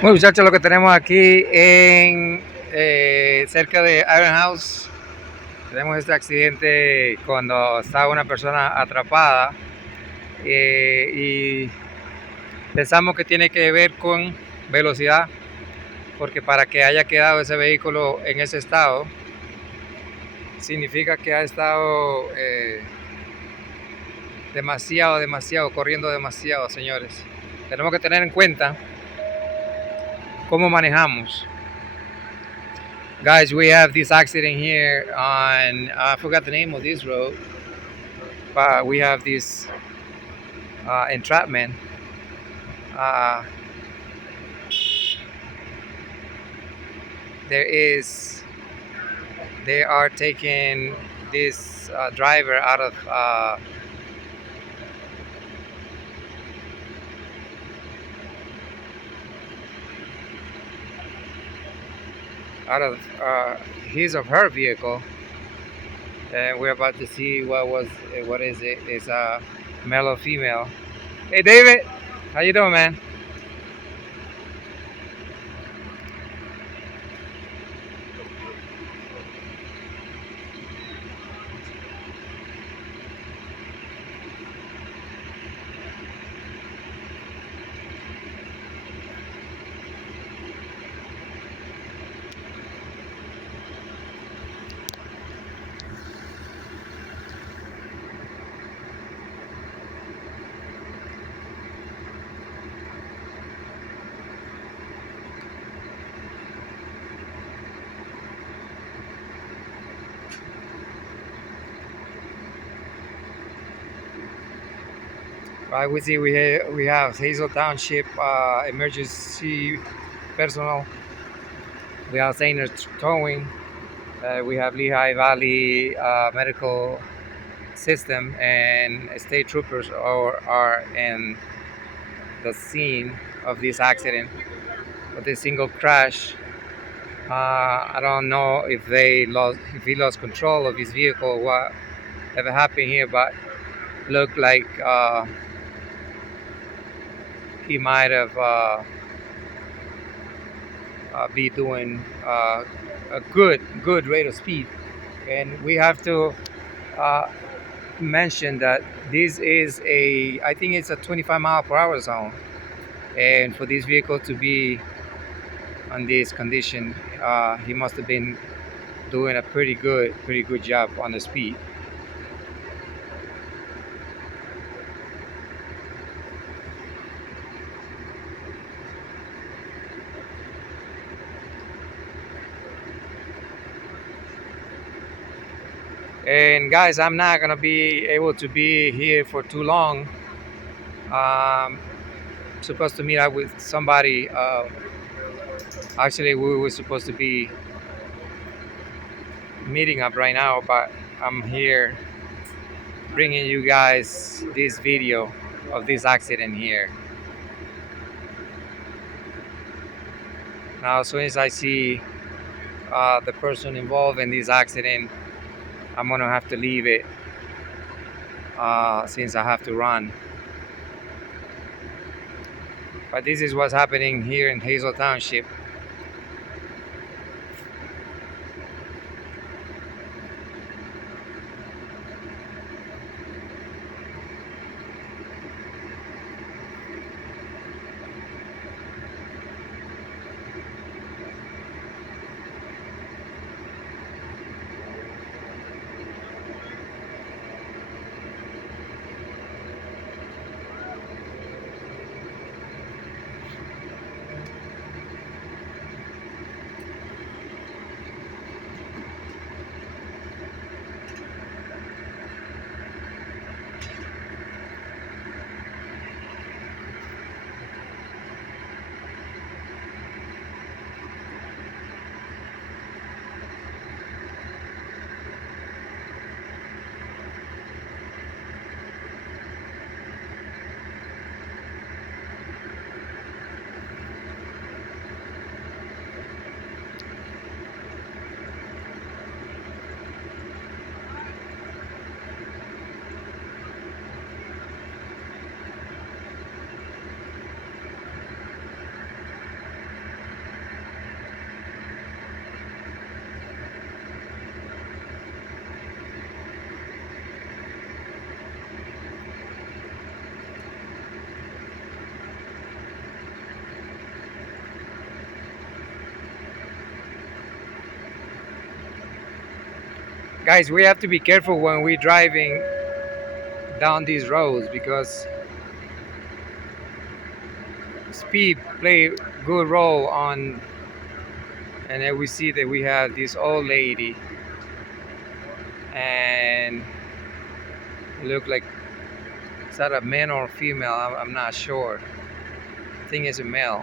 Bueno, muchachos, lo que tenemos aquí en cerca de Iron House, tenemos este accidente cuando está una persona atrapada y pensamos que tiene que ver con velocidad, porque para que haya quedado ese vehículo en ese estado, significa que ha estado corriendo demasiado, señores. Tenemos que tener en cuenta cómo manejamos. Guys, we have this accident here on, I forgot the name of this road, but we have this entrapment. Uh, there is, they are taking this driver out of his or her vehicle, and we're about to see what is it? It's a male or female. Hey, David, how you doing, man? Right, we have Hazel Township emergency personnel. We have Sainer Towing. We have Lehigh Valley Medical System, and state troopers are in the scene of this accident, of this single crash. I don't know if he lost control of his vehicle, what ever happened here, but looked like he might have be doing a good rate of speed, and we have to uh, mention that this is I think it's a 25-mile-per-hour zone, and for this vehicle to be on this condition, he must have been doing a pretty good job on the speed. And guys, I'm not gonna be able to be here for too long. Um, Supposed to meet up with somebody. Actually, we were supposed to be meeting up right now, but I'm here bringing you guys this video of this accident here. Now, as soon as I see the person involved in this accident, I'm gonna have to leave it since I have to run. But this is what's happening here in Hazel Township. Guys, we have to be careful when we're driving down these roads because speed play good role on. And then we see that we have this old lady, and it look like, is that a man or a female? I'm not sure. I think it's a male.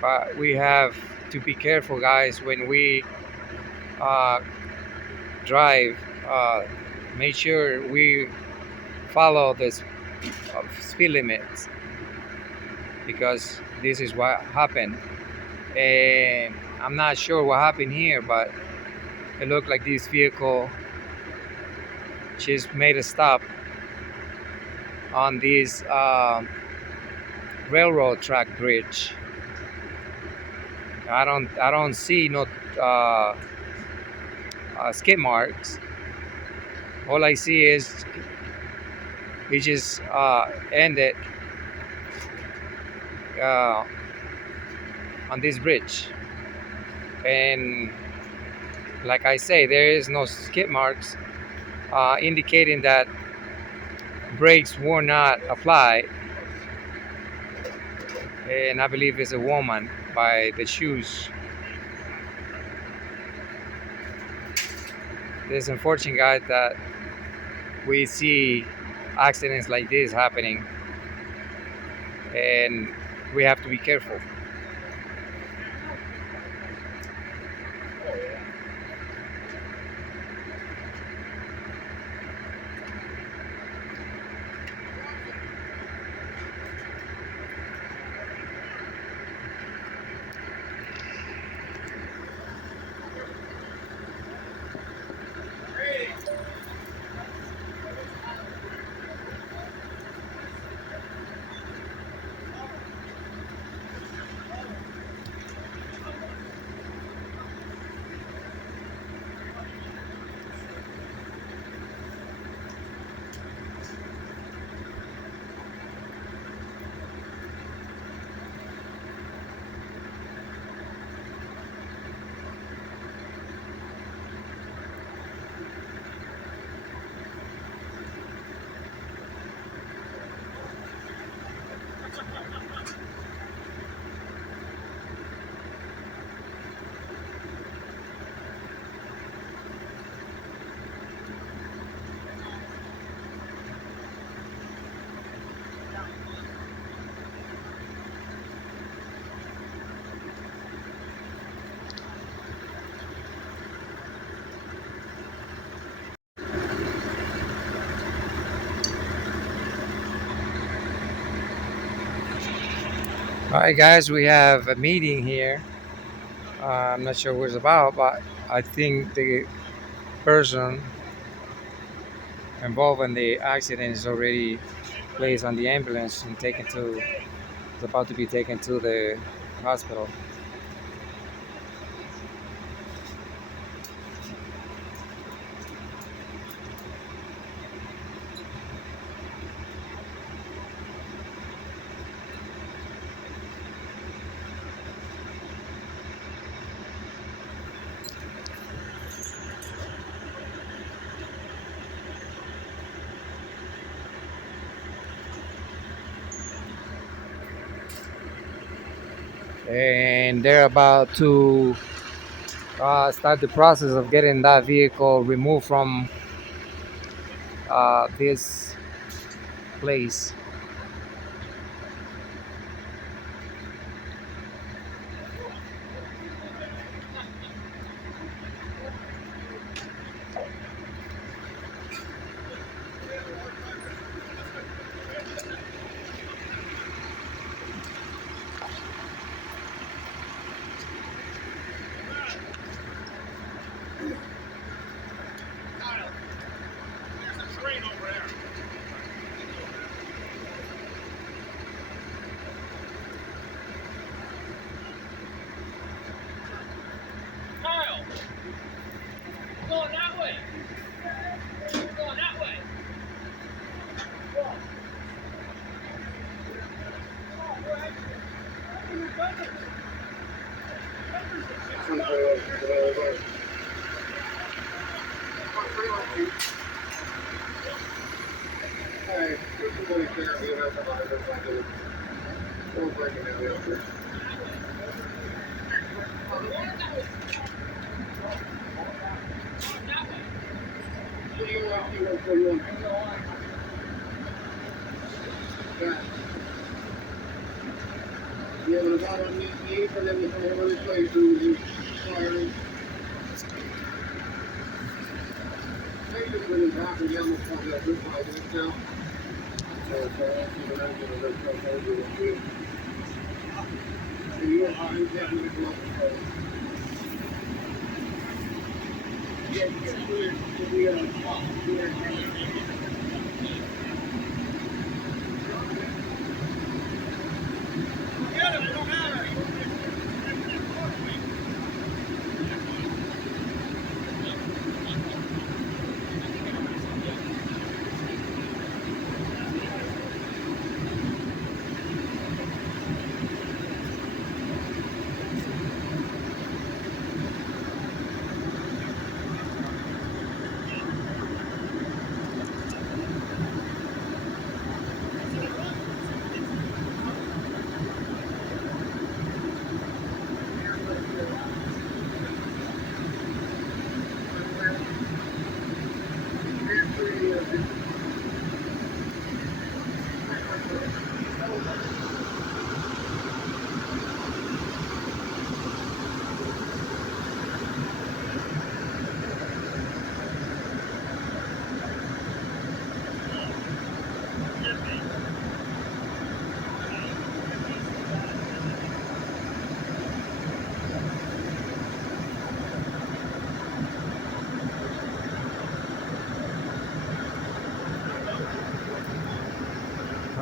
But we have to be careful, guys, when we uh, drive. Make sure we follow the speed limits because this is what happened. And I'm not sure what happened here, but it looked like this vehicle just made a stop on this railroad track bridge. I don't see no uh, skid marks. All I see is we just ended uh, on this bridge, and like I say, there is no skid marks indicating that brakes were not applied. And I believe it's a woman by the shoes. It's unfortunate, guys, that we see accidents like this happening, and we have to be careful. All right, guys, we have a meeting here. I'm not sure what it's about, but I think the person involved in the accident is already placed on the ambulance and taken to, is about to be taken to the hospital. And they're about to start the process of getting that vehicle removed from this place.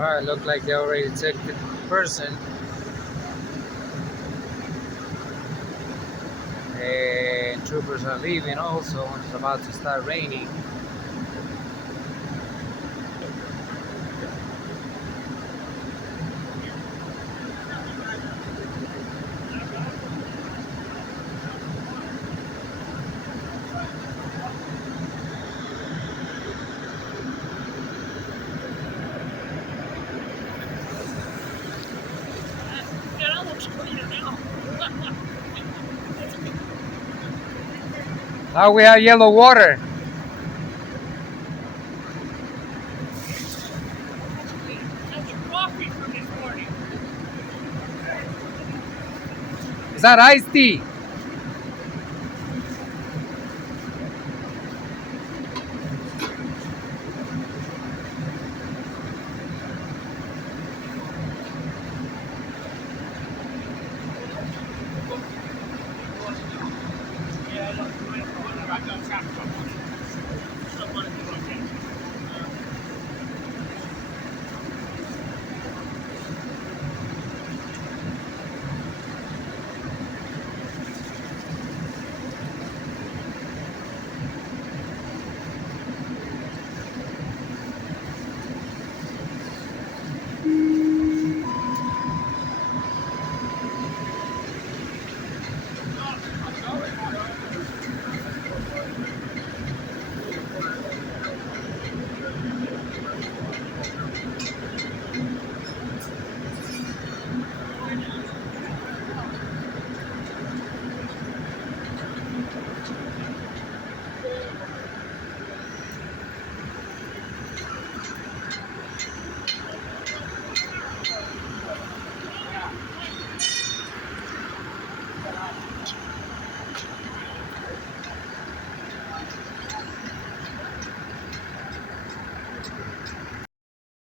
Alright, look like they already took the person. And troopers are leaving also. It's about to start raining. Now we have yellow water. Is that iced tea?